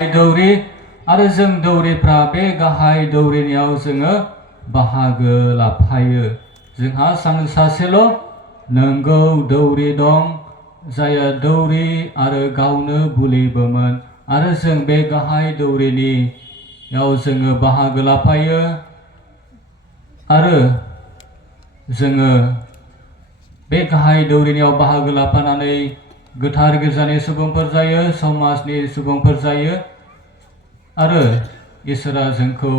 दौरि आरो जों दौरिफ्रा बे गाहाय दौरिनियाव जोङो बाहागो लाफायो। जोंहा सासेल' नंगौ दौरि दं, जाया दौरि आरो गावनो बुलिबोमोन आरो जों बे गाहाय दौरिनियाव जोङो बाहागो लाफायो आरो जोङो बे गाहाय दौरिनियाव बाहागो लाफानानै गोथार गिर्जानि सुबुंफोर जायो, समाजनि सुबुंफोर जायो आरो इसोरा जोंखौ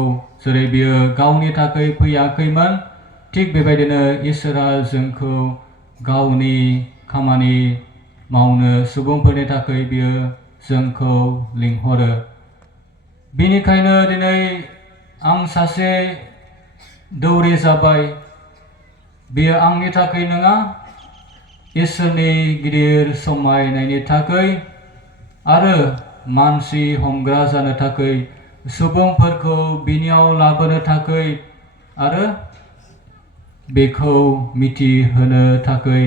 जेरै बियो गावनि थाखाय फैयाखैमोन थिग बेबायदिनो इसोरा जोंखौ गावनि खामानि मावनो सुबुंफोरनि थाखाय बियो जोंखौ लिंहरो। बेनिखायनो दिनै आं सासे दौरि जाबाय, बेयो आंनि थाखाय नङा, इसोरनि गिदिर समायनायनि थाखाय आरो मानसि हमग्रा जानो थाखाय, सुबुंफोरखौ बिनियाव लाबोनो थाखाय आरो बेखौ मिथिहोनो थाखाय,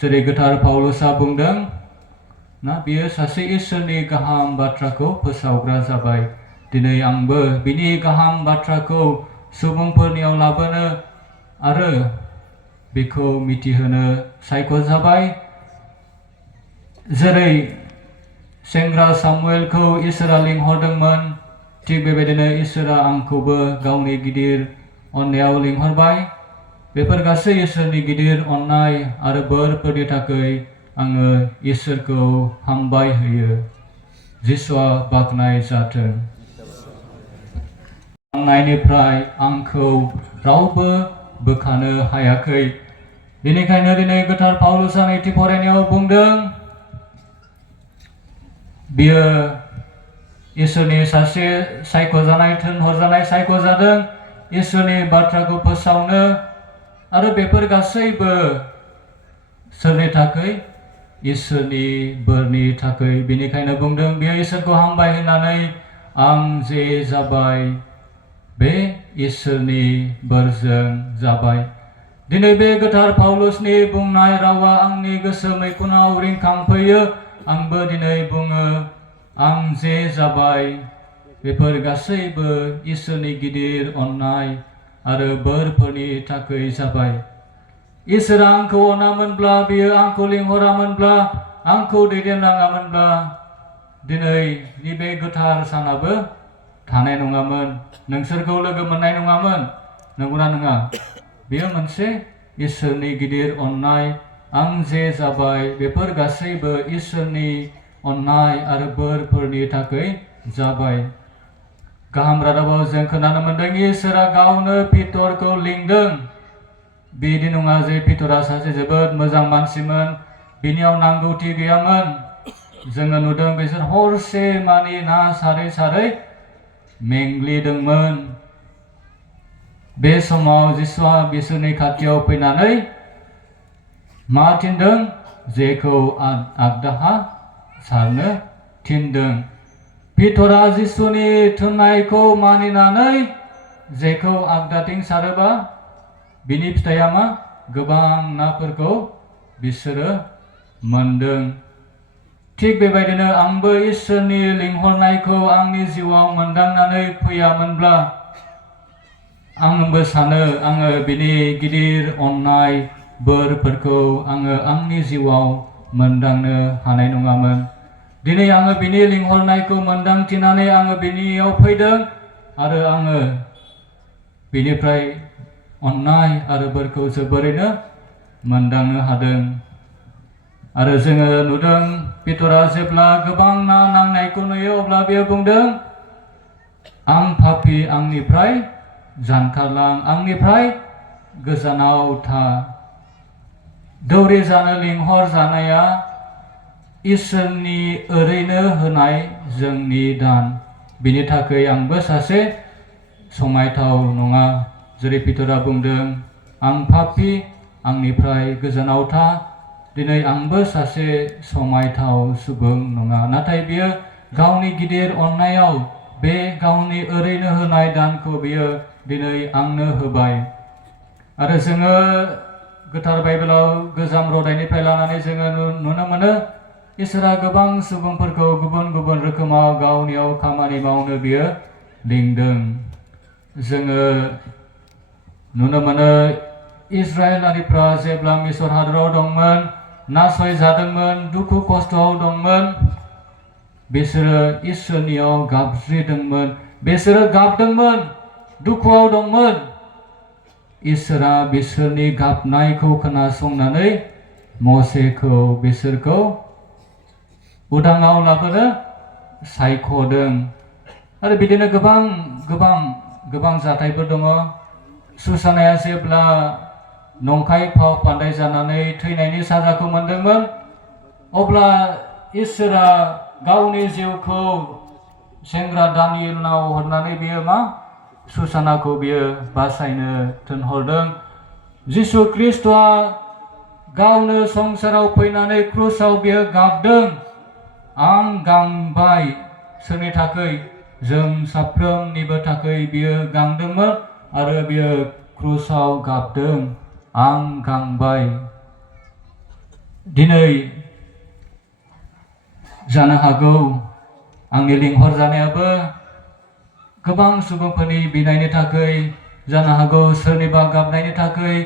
जेरै गोथार पाउलुसा बुंदों ना, बियो सासे इसोरनि गाहाम बाथ्राखौ फोसावग्रा जाबाय। दिनै आंबो बिनि गाहाम बाथ्राखौ सुबुंफोरनियाव लाबोनो आरो बेखौ मिथिहोनो सायख'जाबाय। जेरै सेंग्रा सामुएलखौ इसोरा लिंहरदोंमोन, थिग बेबायदिनो इसोरा आंखौबो गावनि गिदिर अननायाव लिंहरबाय। बेफोर गासै इसोरनि गिदिर अननाय आरो बोरफोरनि थाखाय आङो इसोरखौ हामबाय होयो। जिसुआ बाख्नाय जाथों। नांनायनिफ्राय आंखौ रावबो बोखानो हायाखै। बेनिखायनो दिनै गोथार पाउलुसा नैथि फरायनायाव बुंदों, बियो इसोरनि सासे सायख'जानाय, थिनहरजानाय, सायख'जादों इसोरनि बाथ्राखौ फोसावनो आरो बेफोर गासैबो सोरनि थाखाय? इसोरनि बोरनि थाखाय। बेनिखायनो बुंदों बियो इसोरखौ हामबाय होननानै, आं जे जाबाय बे इसोरनि बोरजों जाबाय। दिनै बे गोथार पाउलुसनि बुंनाय रावा आंनि गोसो मैखुनाव रिंखांफैयो। आंबो दिनै बुङो, आं जे जाबाय बेफोर गासैबो इसोरनि गिदिर अननाय आरो बोरफोरनि थाखाय जाबाय। इसोरा आंखौ अनामोनब्ला, बियो आंखौ लिंहरामोनब्ला, आंखौ दैदेनलाङामोनब्ला दिनै नैबे गोथार सानाबो थानाय नङामोन, नोंसोरखौ लोगो मोननाय नङामोन। नंगौना नङा? बेयो मोनसे इसोरनि गिदिर अननाय। आं जे जाबाय बेफोर गासैबो इसोरनि अननाय आरो बोरफोरनि थाखाय जाबाय। गाहाम रादाबाव जों खोनानो मोन्दों, इसोरा गावनो पितरखौ लिंदों। बिदि नङा जे पितरा सासे जोबोद मोजां मानसिमोन, बिनियाव नांगौथि गैयामोन। जोङो नुदों बिसोर हरसे मानि ना सारै सारै मेंग्लिदोंमोन। बे समाव जिसुआ बिसोरनि खाथियाव फैनानै मा थिनदों? जेखौ आगदाहा सारनो थिनदों। पितरा जिसुनि थिननायखौ मानिनानै जेखौ आगदाथिं सारोबा बिनि फिथाइया मा? गोबां नाफोरखौ बिसोरो मोनदों। थिग बेबायदिनो आंबो इसोरनि लिंहरनायखौ आंनि जिउआव मोनदांनानै फैयामोनब्ला, आंबो सानो आङो बिनि गिदिर अननाय बोरफोरखौ आङो आंनि जिउआव मोनदांनो हानाय नङामोन। दिनै आङो बिनि लिंहरनायखौ मोनदांथिनानै आङो बिनियाव फैदों आरो आङो बिनिफ्राय अननाय आरो बोरखौ जोबोरैनो मोनदांनो हादों। आरो जोङो नुदों पितरा जेब्ला गोबां ना नांनायखौ नुयो अब्ला बियो बुंदों, आं पापी, आंनिफ्राय जानखारलां, आंनिफ्राय गोजानाव था। दौरि जानो लिंहर जानाया इसोरनि ओरैनो होनाय जोंनि दान। बिनि थाखाय आंबो सासे समायथाव नङा। जेरै पितरा बुंदों, आं पापी, आंनिफ्राय गोजानाव था। दिनै आंबो सासे समायथाव सुबुं नङा, नाथाय बियो गावनि गिदिर अननायाव बे गावनि ओरैनो होनाय दानखौ बियो दिनै आंनो होबाय। आरो जोङो गोथार बाइबेलाव गोजाम रदायनिफ्राय लानानै जोङो नुनो मोनो, इसोरा गोबां सुबुंफोरखौ गुबुन गुबुन रोखोमाव गावनियाव खामानि मावनो बियो लिंदों। जोङो नुनो मोनो इजराइलारिफ्रा जेब्ला मिसर हादराव दंमोन, नासयजादोंमोन, दुखु खस्थ'आव दंमोन, बिसोरो इसोरनियाव गाबज्रिदोंमोन, बिसोरो गाबदोंमोन, दुखुआव दंमोन। इसोरा बिसोरनि गाबनायखौ खोनासंनानै मसेखौ बिसोरखौ उदाङाव लाबोनो सायख'दों। आरो बिदिनो गोबां जाथायफोर दङ। सुसानाया जेब्ला नंखाय फाव फान्दाय जानानै थैनायनि साजाखौ मोनदोंमोन, अब्ला इसोरा गावनि जिउखौ सेंग्रा दानियेलनाव हरनानै बियो सुसानाखौ बियो बासायनो थिनहरदों। जिसु ख्रिस्ट'आ गावनो संसाराव फैनानै क्रुसाव बियो गाबदों, आं गांबाय। सोरनि थाखै? जों साफ्रोमनिबो थाखै बियो गांदोंमोन आरो बियो क्रुसाव गाबदों, आं गांबाय। दिनै जानो हागौ आंनि लिंहरजानायाबो गोबां सुबुंफोरनि बिनायनि थाखै, जानो हागौ सोरनिबा गाबनायनि थाखै,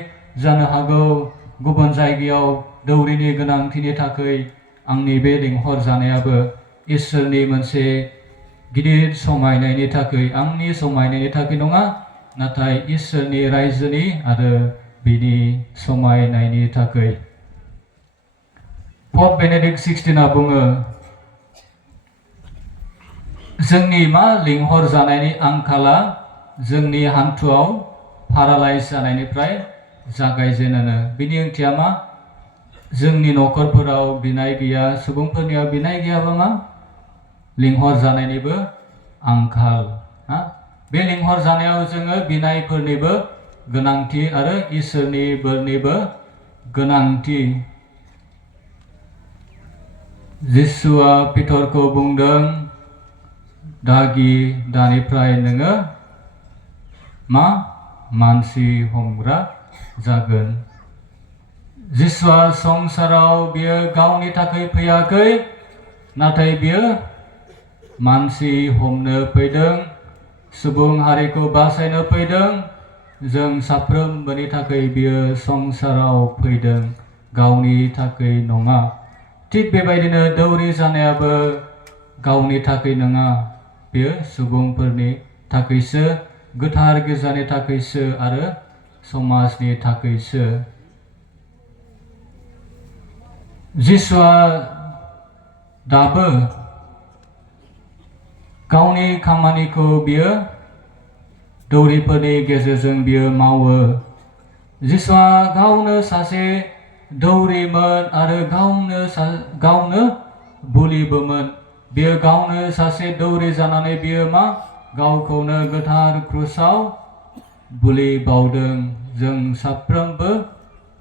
जानो हागौ गुबुन जायगायाव दौरिनि गोनांथिनि थाखै आंनि बे लिंहरजानायाबो इसोरनि मोनसे गिदिर समायनायनि थाखै, आंनि समायनायनि थाखै नङा, नाथाय इसोरनि रायजोनि आरो बिनि समायनायनि थाखै। पप बेनेडिक्ट XVI बुङो, जोंनि लिंहर जानायनि आंखाला जोंनि हान्थुआव पारालाइज जानायनिफ्राय जागायजेनो। बिनि ओंथिया मा? जोंनि न'खरफोराव बिनाय गैया, सुबुंफोरनियाव बिनाय गैयाबा लिंहर जानायनिबो आंखाल। बे लिंहर जानायाव जोङो बिनायफोरनिबो गोनांथि आरो इसोरनि बोरनिबो गोनांथि। जिसुआ पितरखौ बुंदों, दानिफ्राय नोङो मानसि हमग्रा जागोन। जिसुआ संसाराव बियो गावनि थाखाय फैयाखै, नाथाय बियो मानसि हमनो फैदों, सुबुं हारिखौ बासायनो फैदों। जों साफ्रोमबोनि थाखाय बियो संसाराव फैदों, गावनि थाखाय नङा। थिग बेबायदिनो दौरि जानायाबो गावनि थाखाय नङा, बेयो सुबुंफोरनि थाखायसो, गोथार गिर्जानि थाखायसो आरो समाजनि थाखायसो। जिसुआ दाबो गावनि खामानिखौ बियो दौरिफोरनि गेजेरजों बियो मावो। जिसुआ गावनो सासे दौरिमोन आरो गावनो बुलिबोमोन। बियो गावनो सासे दौरि जानानै बियो गावखौनो गोथार क्रुसाव बुलि बावदों, जों साफ्रोमबो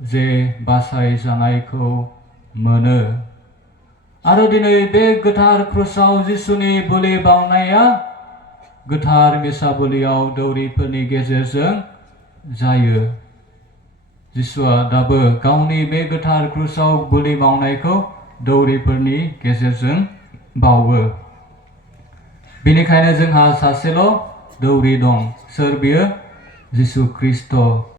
जे बासाय जानायखौ मोनो। आरो दिनै बे गोथार क्रुसाव जिसुनि बुलि बावनाया गोथार मिसा बुलियाव दौरिफोरनि गेजेरजों जायो। जिसुआ दाबो गावनि बे गोथार क्रुसाव बुलि बावनायखौ दौरिफोरनि गेजेरजों बावो। बेनिखायनो जोंहा सासेल' दौरि दं। सोर बियो? जिसु ख्रिस्ट'।